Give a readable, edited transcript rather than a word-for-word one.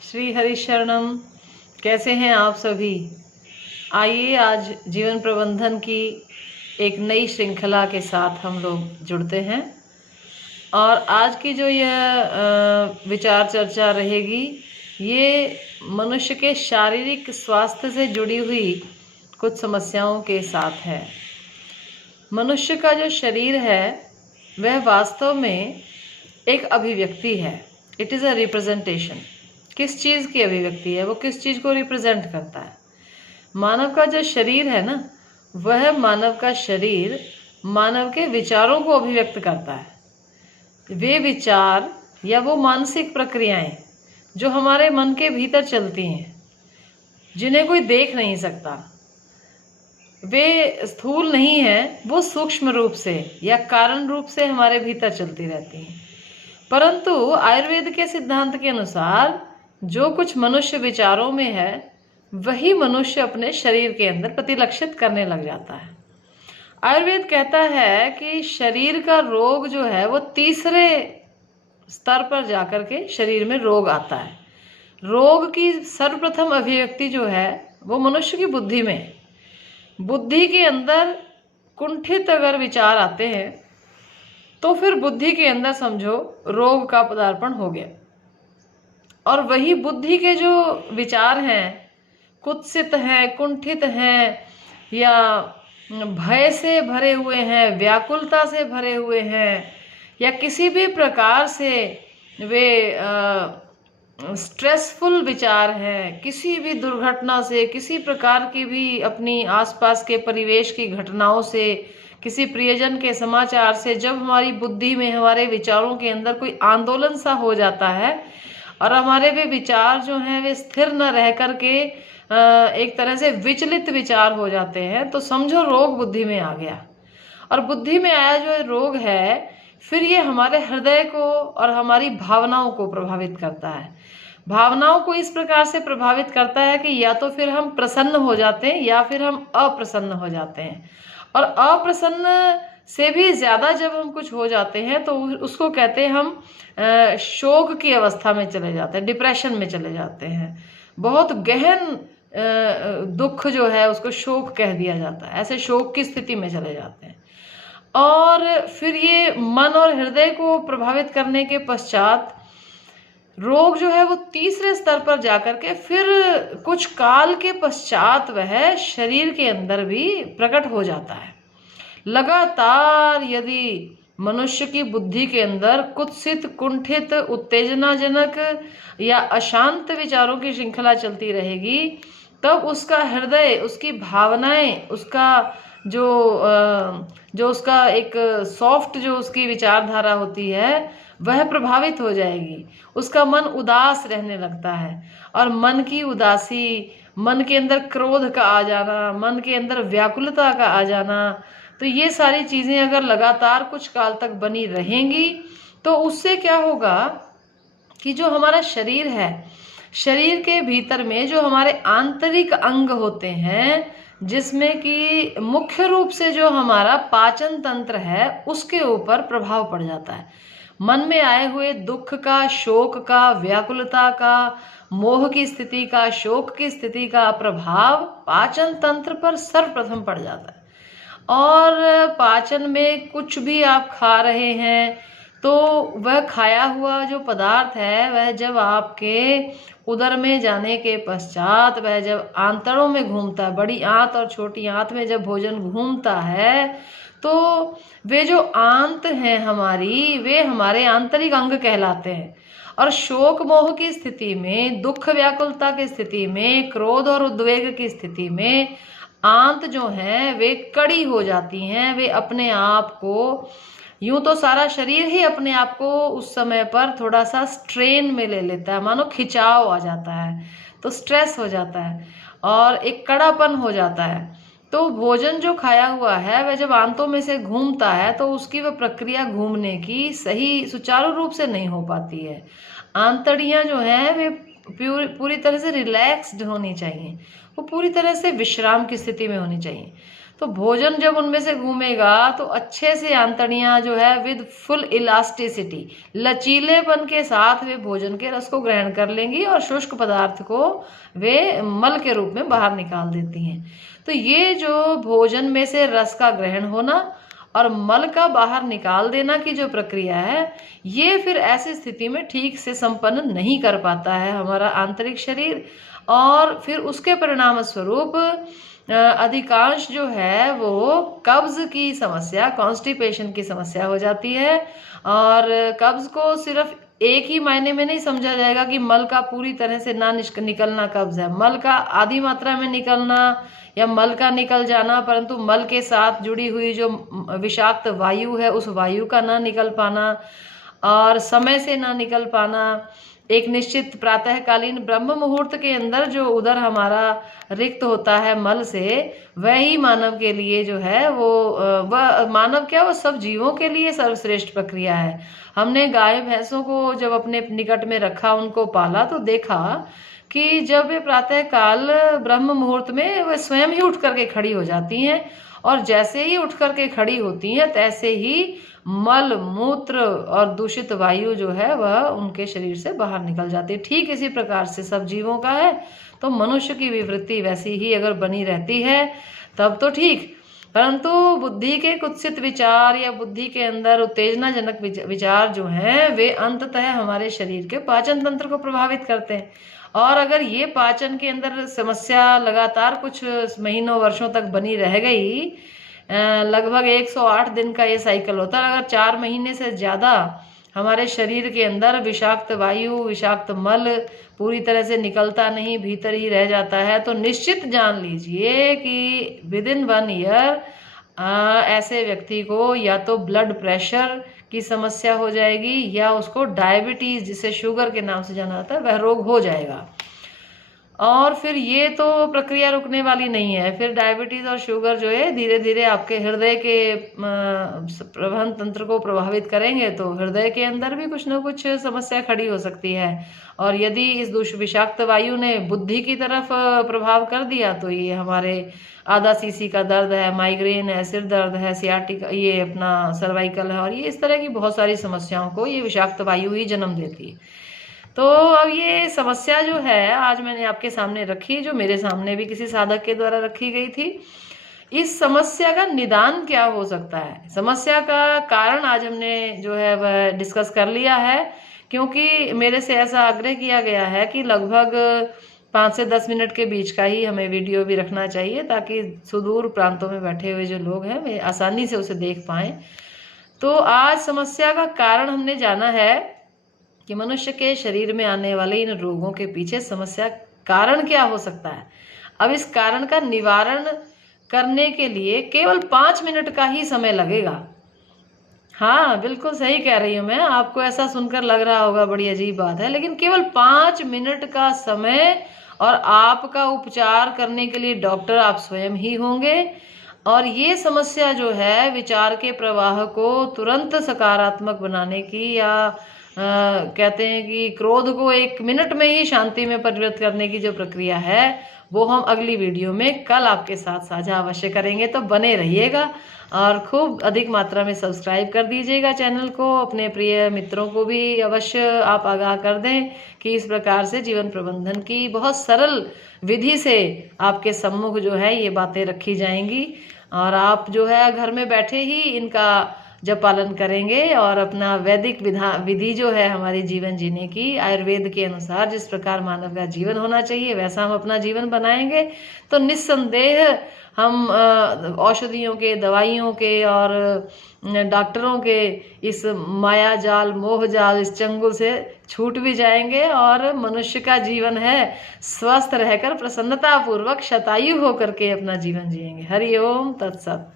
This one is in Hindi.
श्री हरिशरणम। कैसे हैं आप सभी? आइए आज जीवन प्रबंधन की एक नई श्रृंखला के साथ हम लोग जुड़ते हैं और आज की जो यह विचार चर्चा रहेगी ये मनुष्य के शारीरिक स्वास्थ्य से जुड़ी हुई कुछ समस्याओं के साथ है। मनुष्य का जो शरीर है वह वास्तव में एक अभिव्यक्ति है। It is a representation. किस चीज़ की अभिव्यक्ति है? वो किस चीज़ को रिप्रेजेंट करता है? मानव का जो शरीर है ना, वह मानव का शरीर मानव के विचारों को अभिव्यक्त करता है। वे विचार या वो मानसिक प्रक्रियाएं जो हमारे मन के भीतर चलती हैं, जिन्हें कोई देख नहीं सकता, वे स्थूल नहीं है, वो सूक्ष्म रूप से या कारण रूप से हमारे भीतर चलती रहती हैं। परंतु आयुर्वेद के सिद्धांत के अनुसार जो कुछ मनुष्य विचारों में है वही मनुष्य अपने शरीर के अंदर प्रतिलक्षित करने लग जाता है। आयुर्वेद कहता है कि शरीर का रोग जो है वो तीसरे स्तर पर जाकर के शरीर में रोग आता है। रोग की सर्वप्रथम अभिव्यक्ति जो है वो मनुष्य की बुद्धि में है। बुद्धि के अंदर कुंठित अगर विचार आते हैं तो फिर बुद्धि के अंदर समझो रोग का पदार्पण हो गया। और वही बुद्धि के जो विचार हैं, कुत्सित हैं, कुंठित हैं या भय से भरे हुए हैं, व्याकुलता से भरे हुए हैं या किसी भी प्रकार से वे स्ट्रेसफुल विचार हैं, किसी भी दुर्घटना से, किसी प्रकार की भी अपनी आसपास के परिवेश की घटनाओं से, किसी प्रियजन के समाचार से जब हमारी बुद्धि में, हमारे विचारों के अंदर कोई आंदोलन सा हो जाता है और हमारे वे विचार जो हैं वे स्थिर न रह करके एक तरह से विचलित विचार हो जाते हैं, तो समझो रोग बुद्धि में आ गया। और बुद्धि में आया जो रोग है फिर ये हमारे हृदय को और हमारी भावनाओं को प्रभावित करता है। भावनाओं को इस प्रकार से प्रभावित करता है कि या तो फिर हम प्रसन्न हो जाते हैं या फिर हम अप्रसन्न हो जाते हैं। और अप्रसन्न से भी ज्यादा जब हम कुछ हो जाते हैं तो उसको कहते हैं हम शोक की अवस्था में चले जाते हैं, डिप्रेशन में चले जाते हैं। बहुत गहन दुख जो है उसको शोक कह दिया जाता है। ऐसे शोक की स्थिति में चले जाते हैं और फिर ये मन और हृदय को प्रभावित करने के पश्चात रोग जो है वो तीसरे स्तर पर जाकर के फिर कुछ काल के पश्चात वह शरीर के अंदर भी प्रकट हो जाता है। लगातार यदि मनुष्य की बुद्धि के अंदर कुत्सित, कुंठित, उत्तेजनाजनक या अशांत विचारों की श्रृंखला चलती रहेगी तब उसका हृदय, उसकी भावनाएं, उसका जो उसका एक सॉफ्ट जो उसकी विचारधारा होती है वह प्रभावित हो जाएगी। उसका मन उदास रहने लगता है और मन की उदासी, मन के अंदर क्रोध का आ जाना, मन के अंदर व्याकुलता का आ जाना, तो ये सारी चीजें अगर लगातार कुछ काल तक बनी रहेंगी तो उससे क्या होगा कि जो हमारा शरीर है, शरीर के भीतर में जो हमारे आंतरिक अंग होते हैं, जिसमें कि मुख्य रूप से जो हमारा पाचन तंत्र है उसके ऊपर प्रभाव पड़ जाता है। मन में आए हुए दुख का, शोक का, व्याकुलता का, मोह की स्थिति का, शोक की स्थिति का प्रभाव पाचन तंत्र पर सर्वप्रथम पड़ जाता है। और पाचन में कुछ भी आप खा रहे हैं तो वह खाया हुआ जो पदार्थ है वह जब आपके उदर में जाने के पश्चात, वह जब आंतड़ों में घूमता है, बड़ी आंत और छोटी आंत में जब भोजन घूमता है तो वे जो आंत हैं हमारी, वे हमारे आंतरिक अंग कहलाते हैं। और शोक मोह की स्थिति में, दुख व्याकुलता की स्थिति में, क्रोध और उद्वेग की स्थिति में आंत जो हैं वे कड़ी हो जाती हैं। वे अपने आप को, यूं तो सारा शरीर ही अपने आप को उस समय पर थोड़ा सा स्ट्रेन में ले लेता है, मानो खिंचाव आ जाता है, तो स्ट्रेस हो जाता है और एक कड़ापन हो जाता है। तो भोजन जो खाया हुआ है वह जब आंतों में से घूमता है तो उसकी वह प्रक्रिया घूमने की सही सुचारू रूप से नहीं हो पाती है। आंतड़ियां जो हैं वे पूरी तरह से रिलैक्स्ड होनी चाहिए, वो पूरी तरह से विश्राम की स्थिति में होनी चाहिए। तो भोजन जब उनमें से घूमेगा तो अच्छे से आंतड़ियां जो है विद फुल इलास्टिसिटी, लचीलेपन के साथ वे भोजन के रस को ग्रहण कर लेंगी और शुष्क पदार्थ को वे मल के रूप में बाहर निकाल देती हैं। तो ये जो भोजन में से रस का ग्रहण होना और मल का बाहर निकाल देना की जो प्रक्रिया है, ये फिर ऐसी स्थिति में ठीक से संपन्न नहीं कर पाता है हमारा आंतरिक शरीर, और फिर उसके परिणाम स्वरूप अधिकांश जो है वो कब्ज की समस्या, कॉन्स्टिपेशन की समस्या हो जाती है। और कब्ज को सिर्फ एक ही मायने में नहीं समझा जाएगा कि मल का पूरी तरह से ना निकलना कब्ज है। मल का आधी मात्रा में निकलना या मल का निकल जाना, परंतु मल के साथ जुड़ी हुई जो विषाक्त वायु है उस वायु का ना निकल पाना और समय से ना निकल पाना, एक निश्चित प्रातःकालीन ब्रह्म मुहूर्त के अंदर जो उदर हमारा रिक्त होता है मल से, वही मानव के लिए जो है वो वह मानव क्या, वो सब जीवों के लिए सर्वश्रेष्ठ प्रक्रिया है। हमने गाय भैंसों को जब अपने निकट में रखा, उनको पाला, तो देखा कि जब वे प्रातःकाल ब्रह्म मुहूर्त में वे स्वयं ही उठ करके खड़ी हो जाती हैं, और जैसे ही उठ करके खड़ी होती हैं तैसे ही मल मूत्र और दूषित वायु जो है वह उनके शरीर से बाहर निकल जाती है। ठीक इसी प्रकार से सब जीवों का है। तो मनुष्य की विवृत्ति वैसी ही अगर बनी रहती है तब तो ठीक, परंतु बुद्धि के कुत्सित विचार या बुद्धि के अंदर उत्तेजनाजनक विचार जो हैं वे अंततः हमारे शरीर के पाचन तंत्र को प्रभावित करते हैं। और अगर ये पाचन के अंदर समस्या लगातार कुछ महीनों वर्षों तक बनी रह गई, लगभग 108 दिन का ये साइकिल होता है, अगर 4 महीने से ज़्यादा हमारे शरीर के अंदर विषाक्त वायु, विषाक्त मल पूरी तरह से निकलता नहीं, भीतर ही रह जाता है, तो निश्चित जान लीजिए कि विद इन 1 ईयर ऐसे व्यक्ति को या तो ब्लड प्रेशर की समस्या हो जाएगी या उसको डायबिटीज, जिसे शुगर के नाम से जाना जाता है, वह रोग हो जाएगा। और फिर ये तो प्रक्रिया रुकने वाली नहीं है, फिर डायबिटीज और शुगर जो है धीरे धीरे आपके हृदय के प्रबंधन तंत्र को प्रभावित करेंगे, तो हृदय के अंदर भी कुछ ना कुछ समस्या खड़ी हो सकती है। और यदि इस विषाक्त वायु ने बुद्धि की तरफ प्रभाव कर दिया तो ये हमारे आधा सीसी का दर्द है, माइग्रेन है, सिर दर्द है, सियाटिका, ये अपना सर्वाइकल है, और ये इस तरह की बहुत सारी समस्याओं को ये विषाक्त वायु ही जन्म देती है। तो अब ये समस्या जो है आज मैंने आपके सामने रखी, जो मेरे सामने भी किसी साधक के द्वारा रखी गई थी। इस समस्या का निदान क्या हो सकता है, समस्या का कारण आज हमने जो है वह डिस्कस कर लिया है, क्योंकि मेरे से ऐसा आग्रह किया गया है कि लगभग 5 से 10 मिनट के बीच का ही हमें वीडियो भी रखना चाहिए, ताकि सुदूर प्रांतों में बैठे हुए जो लोग हैं वे आसानी से उसे देख पाएं। तो आज समस्या का कारण हमने जाना है कि मनुष्य के शरीर में आने वाले इन रोगों के पीछे समस्या कारण क्या हो सकता है। अब इस कारण का निवारण करने के लिए केवल 5 मिनट का ही समय लगेगा। हाँ, बिल्कुल सही कह रही हूँ मैं, आपको ऐसा सुनकर लग रहा होगा बड़ी अजीब बात है, लेकिन केवल 5 मिनट का समय, और आपका उपचार करने के लिए डॉक्टर आप स्वयं ही होंगे। और ये समस्या जो है विचार के प्रवाह को तुरंत सकारात्मक बनाने की, या कहते हैं कि क्रोध को 1 मिनट में ही शांति में परिवर्तित करने की जो प्रक्रिया है, वो हम अगली वीडियो में कल आपके साथ साझा अवश्य करेंगे। तो बने रहिएगा और खूब अधिक मात्रा में सब्सक्राइब कर दीजिएगा चैनल को। अपने प्रिय मित्रों को भी अवश्य आप आगाह कर दें कि इस प्रकार से जीवन प्रबंधन की बहुत सरल विधि से आपके सम्मुख जो है ये बातें रखी जाएंगी, और आप जो है घर में बैठे ही इनका जब पालन करेंगे और अपना वैदिक विधि जो है हमारी जीवन जीने की, आयुर्वेद के अनुसार जिस प्रकार मानव का जीवन होना चाहिए वैसा हम अपना जीवन बनाएंगे, तो निस्संदेह हम औषधियों के, दवाइयों के और डॉक्टरों के इस माया जाल, मोह जाल, इस चंगुल से छूट भी जाएंगे, और मनुष्य का जीवन है स्वस्थ रहकर प्रसन्नता पूर्वक शतायु होकर के अपना जीवन जिएंगे। हरि ओम तत्सत।